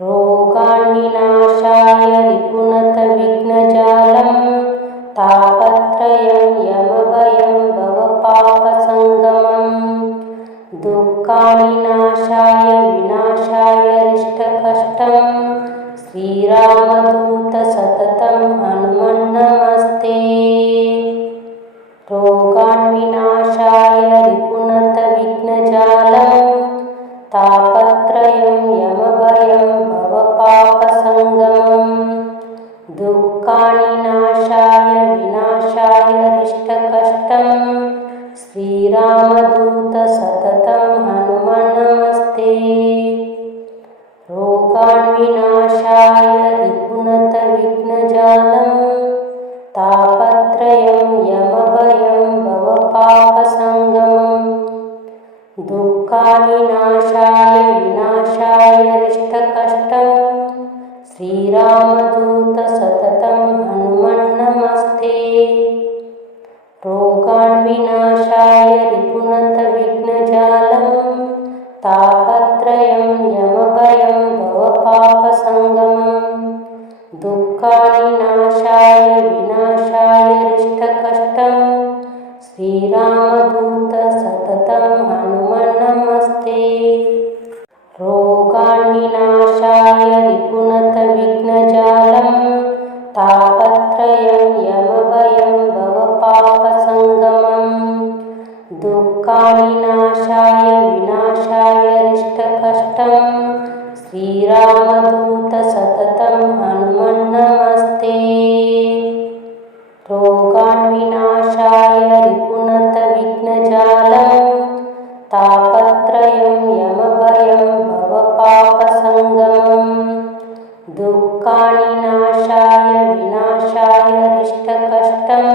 रोगान्विनाशाय रिपुनतविघ्नजालं तापत्रयं यमभयं भवपापसङ्गमं दुःखानिनाशाय विनाशाय रिष्टकष्टं श्रीरामदूत सततं हनुमन्नमस्ते। रोगान्विनाशाय रिपुनतविघ्नजालं तापत्रयं यमभयं भवपापसङ्गमं दुःखानिनाशाय विनाशाय रिष्टकष्टं श्रीरामदूत सततं हनुमन्नमस्ते। रोगान्विनाशाय रिपुनतविघ्नजालं तापत्रयं यमभयं भवपापसङ्गमं दुःखानिनाशाय विनाशाय रिष्टकष्टं श्रीरामदूत सततं हनुमन्नमस्ते। रोगान्विनाशाय रिपुनतविघ्नजालं तापत्रयं यमभयं भवपापसङ्गमं दुःखानिनाशाय विनाशाय रिष्टकष्टं श्रीरामदूत सततं हनुमन्नमस्ते। रोगान्विनाशाय रिपुनतविघ्नजालं तापत्रयं यमभयं भवपापसङ्गमं दुःखानिनाशाय विनाशाय रिष्टकष्टं श्रीरामदूत सततं हनुमन्नमस्ते। रोगान्विनाशाय रिपुनतविघ्नजालं तापत्रयं यमभयं भवपापसङ्गमं दुःखानिनाशाय विनाशाय रिष्टकष्टं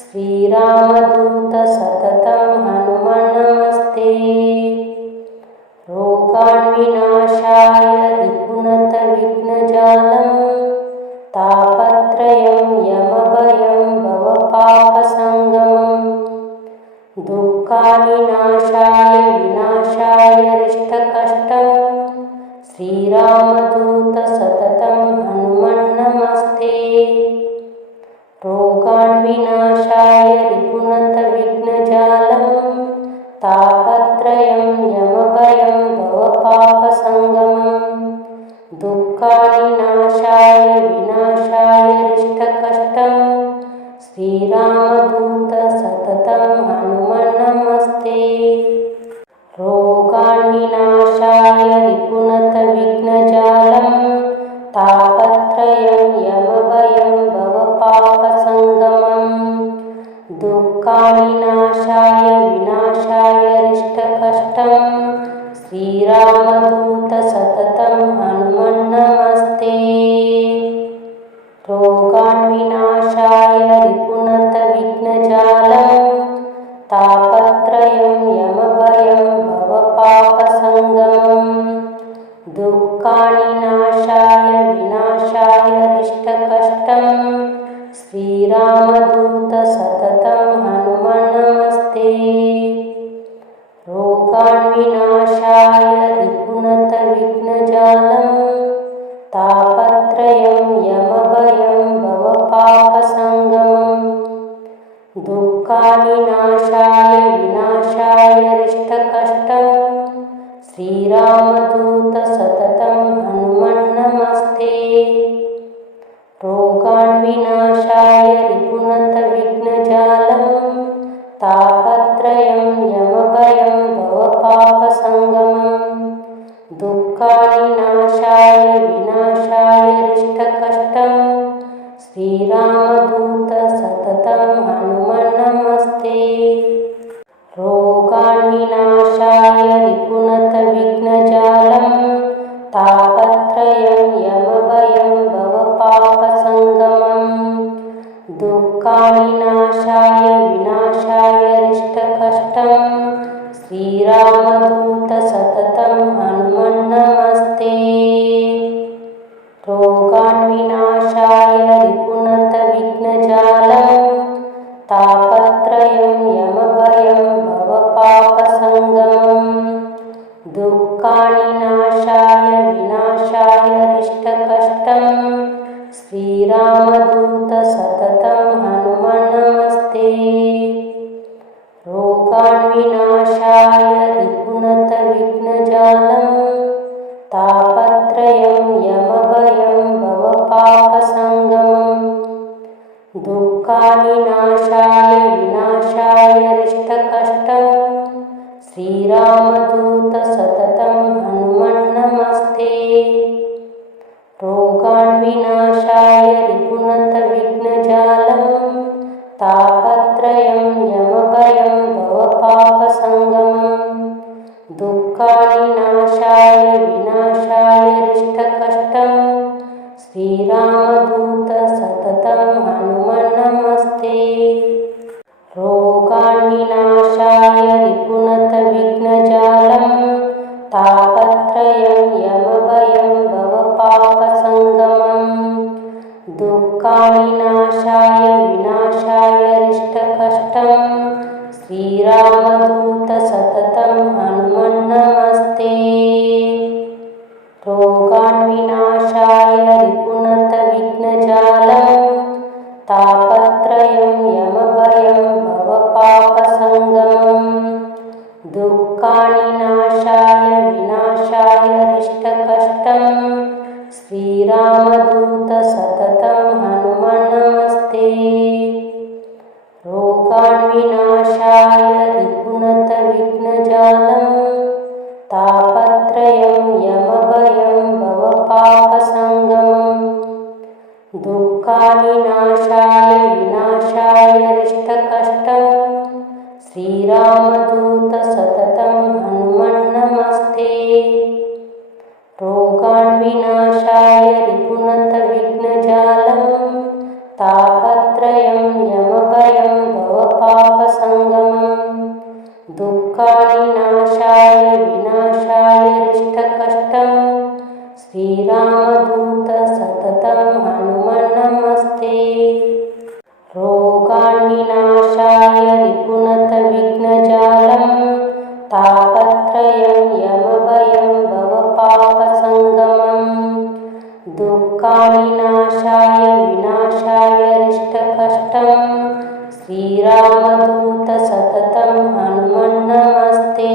श्रीरामदूत सततं हनुमन्नमस्ते। रोगान्विनाशाय रिपुनतविघ्नजालं तापत्रयं यमभयं भवपापसङ्गमं दुःखानिनाशाय विनाशाय रिष्टकष्टं श्रीरामदूत सततं हनुमन्नमस्ते। रोगान्विनाशाय रिपुनतविघ्नजालं तापत्रयं यमभयं भवपापसङ्गमं दुःखानिनाशाय विनाशाय रिष्टकष्टं श्रीरामदूत सततं हनुमन्नमस्ते। रोगान्विनाशाय रिपुनतविघ्नजालं तापत्रयं यमभयं भवपापसङ्गमं दुःखानिनाशाय विनाशाय रिष्टकष्टं श्रीरामदूत सततं हनुमन्नमस्ते। रोगान्विनाशाय रिपुनतविघ्नजालं तापत्रयं यमभयं भवपापसङ्गमं दुःखानिनाशाय विनाशाय रिष्टकष्टं श्रीरामदूत सततं हनुमन्नमस्ते। रोगान्विनाशाय रिपुनतविघ्नजालं तापत्रयं यमभयं भवपापसङ्गमं दुःखानिनाशाय विनाशाय रिष्टकष्टं श्रीरामदूत सततं हनुमन्नमस्ते। रोगान्विनाशाय रिपुनतविघ्नजालं तापत्रयं यमभयं भवपापसङ्गमं दुःखानिनाशाय विनाशाय रिष्टकष्टं श्रीरामदूत सततं हनुमन्नमस्ते। रोगान्विनाशाय रिपुनतविघ्नजालं तापत्रयं यमभयं भवपापसङ्गमं दुःखानिनाशाय विनाशाय रिष्टकष्टं श्रीरामदूत सततं हनुमन्नमस्ते। रोगान्विनाशाय रिपुनतविघ्नजालं तापत्रयं यमभयं भवपापसङ्गमं दुःखानिनाशाय विनाशाय तापत्रयं यमभयं भवपापसङ्गमम् दुःखानिनाशाय विनाशाय रिष्टकष्टं श्रीरामदूत सततं हनुमन्नमस्ते रोगान्विनाशाय रिपुनतविघ्नजालं तापत्रयं यमभयं भवपापसङ्गमम् दुःखानिनाशाय विनाशाय रिष्टकष्टं श्रीरामदूत सततं हनुमन्नमस्ते रोगान्विनाशाय रिपुनतविघ्नजालं तापत्रयं यमभयं भवपापसङ्गमम् दुःखानिनाशाय विनाशाय रिष्टकष्टं श्रीरामदूत सततं हनुमन्नमस्ते रोगान्विनाशाय रिपुनतविघ्नजालं तापत्रयं यमभयं भवपापसङ्गमम् दुःखानिनाशाय विनाशाय रिष्टकष्टं श्रीरामदूत सततं हनुमन्नमस्ते रोगान्विनाशाय रिपुनतविघ्नजालं तापत्रयं यमभयं भवपापसङ्गमम् दुःखानिनाशाय विनाशाय रिष्टकष्टं श्रीरामदूत सततं हनुमन्नमस्ते रोगान्विनाशाय रिपुनतविघ्नजालं तापत्रयं यमभयं भवपापसङ्गमम् दुःखानिनाशाय विनाशाय रिष्टकष्टं श्रीरामदूत सततं हनुमन्नमस्ते रोगान्विनाशाय रिपुनतविघ्नजालं तापत्रयं यमभयं भवपापसङ्गमम् दुःखानिनाशाय विनाशाय रिष्टकष्टं श्रीरामदूत सततं हनुमन्नमस्ते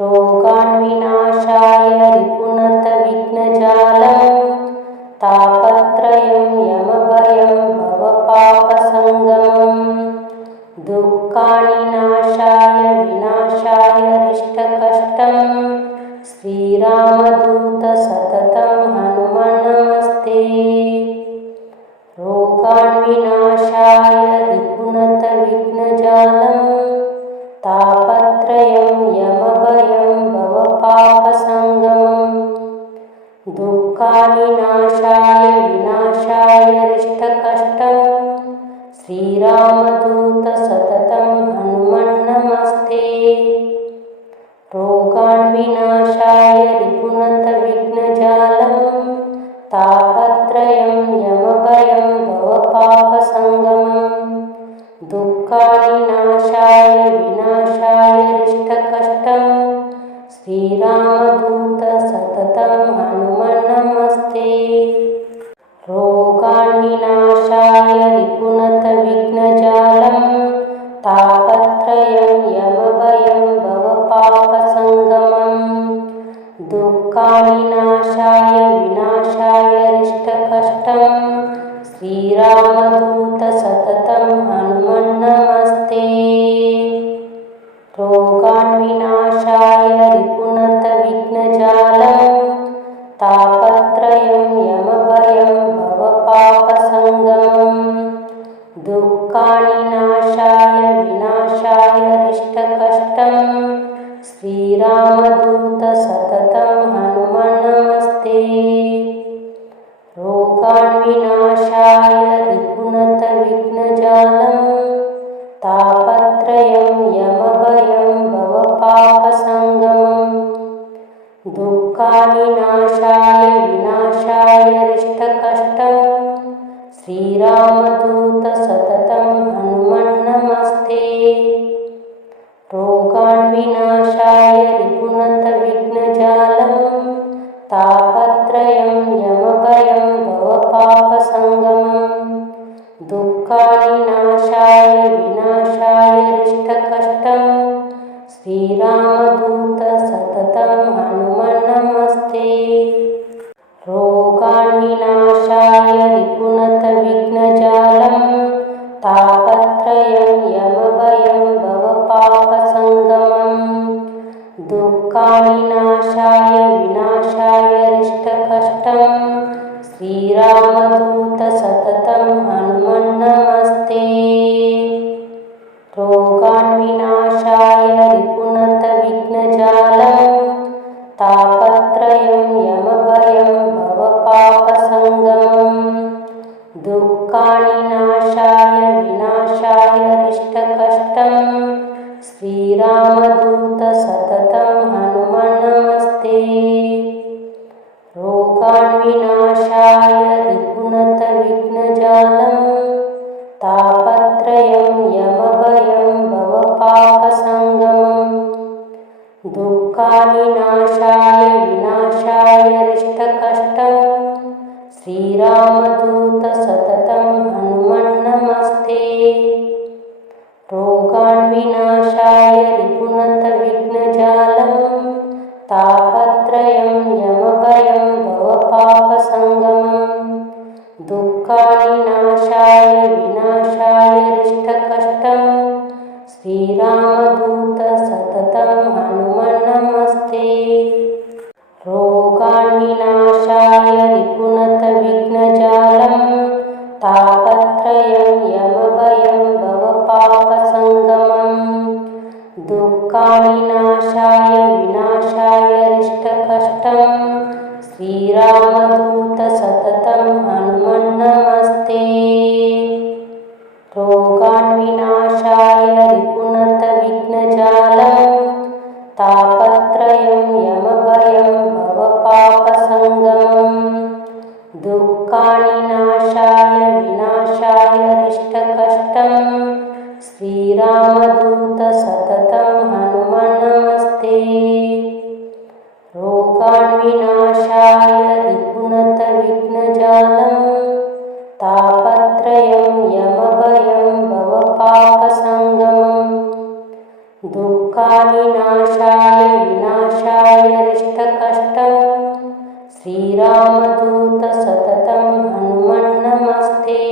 रोगान्विनाशाय रिपुनतविघ्नजालं तापत्रयं यमभयं भवपापसङ्गमम् दुःखानिनाशाय विनाशाय रिष्टकष्टं श्रीरामदूत सततं हनुमन्नमस्ते रोगान्विनाशाय रिपुनतविघ्नजालं तापत्रयं यमभयं भवपापसङ्गमम् दुःखानिनाशाय विनाशाय रिष्टकष्टं श्रीरामदूत सततं हनुमन्नमस्ते रोगान्विनाशाय रिपुनतविघ्नजालं तापत्रयं यमभयं भवपापसङ्गमम् दुःखानिनाशाय विनाशाय रिष्टकष्टं श्रीरामदूत सततं हनुमन्नमस्ते रोगान्विनाशाय रिपुनतविघ्नजालं तापत्रयं यमभयं भवपापसङ्गमम् दुःखानिनाशाय विनाशाय रिष्टकष्टं श्रीरामदूत सततं हनुमन्नमस्ते रोगान्विनाशाय रिपुनतविघ्नजालं तापत्रयं यमभयं भवपापसङ्गमम् दुःखानिनाशाय विनाशाय रिष्टकष्टं श्रीरामदूत सततं हनुमन्नमस्ते रोगान्विनाशाय रिपुनतविघ्नजालं तापत्रयं यमभयं भवपापसङ्गमम् दुःखानिनाशाय विनाशाय रिष्टकष्टं श्रीरामदूत सततं हनुमन्नमस्ते रोगान्विनाशाय रिपुनतविघ्नजालं तापत्रयं यमभयं भवपापसङ्गमम् दुःखानिनाशाय विनाशाय रिष्टकष्टं श्रीरामदूत सततं हनुमन्नमस्ते रिष्टकष्टं श्रीरामदूत सततं हनुमन्नमस्ते। रोगान्विनाशाय रिपुनतविघ्नजालं तापत्रयं यमभयं भवपापसङ्गमं दुःखानि नाशाय विनाशाय रिष्टकष्टं श्रीरामदूत सततं हनुमन्नमस्ते। रोगान्विनाशाय रिपुनतविघ्नजालं तापत्रयं यमभयं भवपापसङ्गमं दुःखानि नाशाय विनाशाय रिष्टकष्टं श्रीरामदूत सततं हनुमन्नमस्ते। रोगान्विनाशाय रिपुनतविघ्नजालं तापत्रयं यमभयं भवपापसङ्गमं दुःखानि नाशाय विनाशाय रिष्टकष्टं श्रीरामदूत सततं हनुमन्नमस्ते। रोगान्विनाशाय रिपुनतविघ्नजालं तापत्रयं यमभयं भवपापसङ्गमं दुःखानि नाशाय विनाशाय रिष्टकष्टं श्रीरामदूत सततं हनुमन्नमस्ते। रोगान्विनाशाय रिपुनतविघ्नजालं तापत्रयं यमभयं भवपापसङ्गमं दुःखानि नाशाय विनाशाय रिष्टकष्टं श्रीरामदूत सततं हनुमन्नमस्ते। रोगान्विनाशाय रिपुनतविघ्नजालं तापत्रयं यमभयं भवपापसङ्गमं दुःखानि नाशाय विनाशाय रिष्टकष्टं श्रीरामदूत सततं हनुमन्नमस्ते।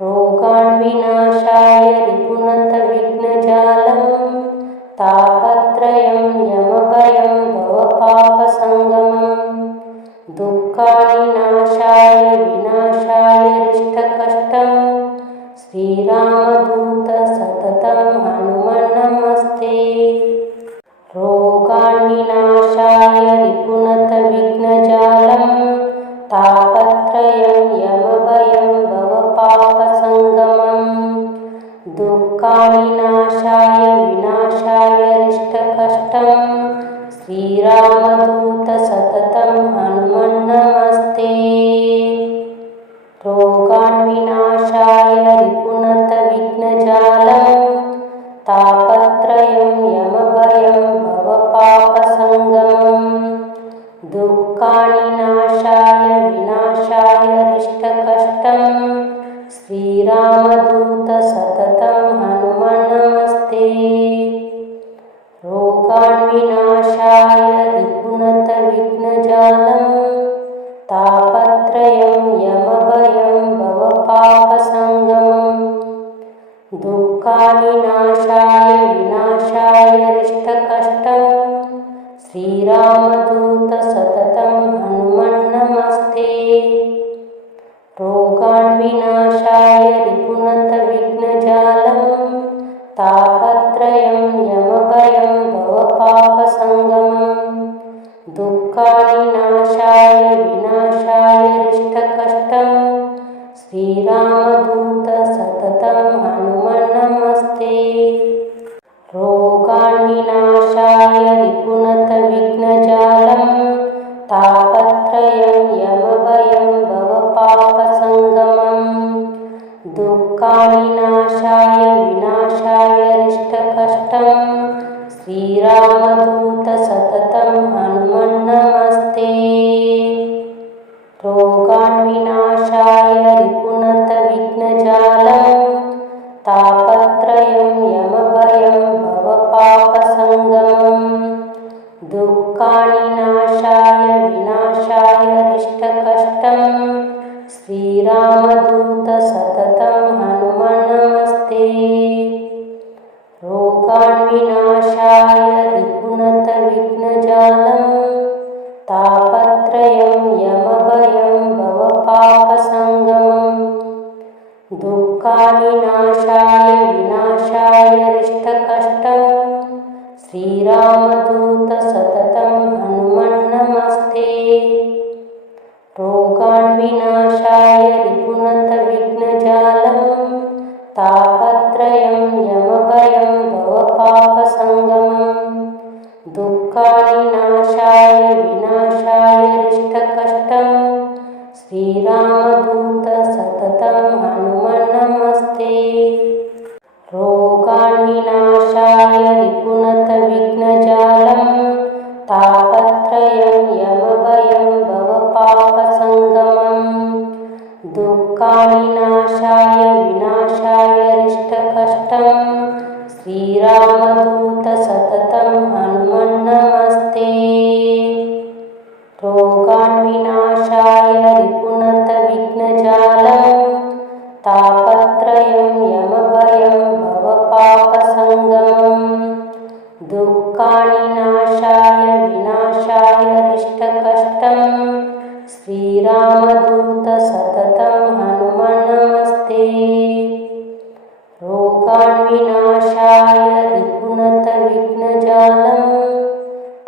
रोगान्विनाशाय रिपुनतविघ्नजालं तापत्रयं यमभयं भवपापसङ्गमं दुःखानि नाशाय विनाशाय रिष्टकष्टं श्रीरामदूत सततं हनुमन्नमस्ते। रोगान्विनाशाय रिपुनतविघ्नजालं तापत्रयं यमभयं भवपापसङ्गमं दुःखानि नाशाय विनाशाय रिष्टकष्टं श्रीरामदूत सततं हनुमन्नमस्ते। रोगान्विनाशाय रिपुनतविघ्नजालं तापत्रयं यमभयं भवपापसङ्गमं दुःखानि नाशाय विनाशाय रिष्टकष्टं श्रीरामदूत सततं हनुमन्नमस्ते। रोगान्विनाशाय रिपुनतविघ्नजालं तापत्रयं यमभयं भवपापसङ्गमं दुःखानि नाशाय विनाशाय रिष्टकष्टं श्रीरामदूत सततं हनुमन्नमस्ते। रोगान्विनाशाय रिपुनतविघ्नजालं तापत्रयं यमभयं भवपापसङ्गमं दुःखानि नाशाय विनाशाय रिष्टकष्टं श्रीरामदूत सततं हनुमन्नमस्ते। रोगान्विनाशाय रिपुनतविघ्नजालं तापत्रयं यमभयं भवपापसङ्गमं दुःखानि नाशाय विनाशाय रिष्टकष्टं श्रीरामदूत सततं हनुमन्नमस्ते। रोगान्विनाशाय रिपुनतविघ्नजालं तापत्रयं यमभयं भवपापसङ्गमं दुःखानि नाशाय विनाशाय रिष्टकष्टं श्रीरामदूत सततं हनुमन्नमस्ते। रोगान्विनाशाय रिपुनतविघ्नजालं तापत्रयं यमभयं भवपापसङ्गमम् दुःखानिनाशाय विनाशाय इष्टकष्टं श्रीरामदूत सततं हनुमन्नमस्ते रोगान्विनाशाय रिपुनतविघ्नजालं तापत्रयं यमभयं भवपापसङ्गमम् दुःखानिनाशाय विनाशाय इष्टकष्टं श्रीरामदूत सततं हनुमन्नमस्ते रोगान्विनाशाय रिपुनतविघ्नजालं तापत्रयं यमभयं भवपापसङ्गमम् दुःखानिनाशाय विनाशाय इष्टकष्टं श्रीरामदूत सततं हनुमन्नमस्ते रोगान्विनाशाय रिपुनतविघ्नजालं तापत्रयं यमभयं भवपापसङ्गमम् दुःखानिनाशाय विनाशाय इष्टकष्टं श्रीरामदूत सततं हनुमन्नमस्ते रोगान्विनाशाय रिपुनतविघ्नजालं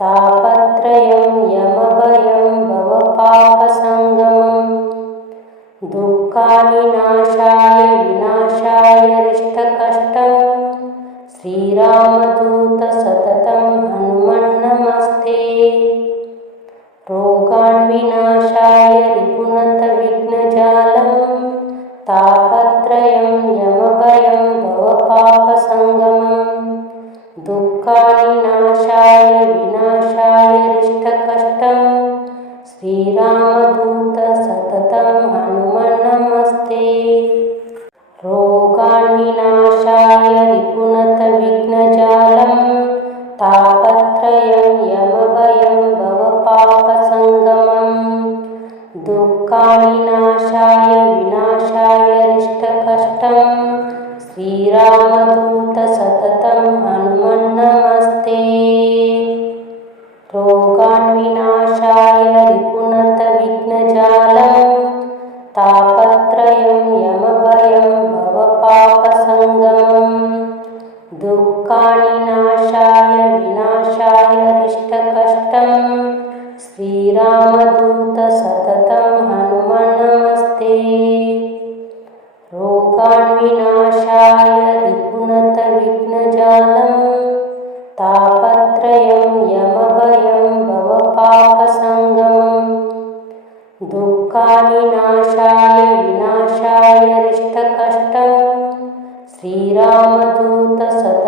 तापत्रयं यमभयं भवपापसङ्गमम् दुःखानिनाशाय विनाशाय इष्टकष्टं श्रीरामदूत सततं हनुमन्नमस्ते रोगान्विनाशाय रिपुनतविघ्नजालं तापत्रयं यमभयं भवपापसङ्गमम् दुःखानिनाशाय विनाशाय इष्टकष्टं श्रीरामदूत सततं हनुमन्नमस्ते रोगान्विनाशाय रिपुनतविघ्नजालं तापत्रयं यमभयं भवपापसङ्गमम् दुःखानिनाशाय विनाशाय इष्टकष्टं श्रीरामदूत सततं हनुमन्नमस्ते रोगान्विनाशाय रिपुनतविघ्नजालं तापत्रयं यमभयं भवपापसङ्गमम् दुःखानिनाशाय विनाशाय इष्टकष्टं श्रीरामदूत सततं हनुमन्नमस्ते रोगान्विनाशाय रिपुनतविघ्नजालं तापत्रयं यमभयं भवपापसङ्गमम् दुःखानिनाशाय विनाशाय इष्टकष्टं श्रीरामदूत सततं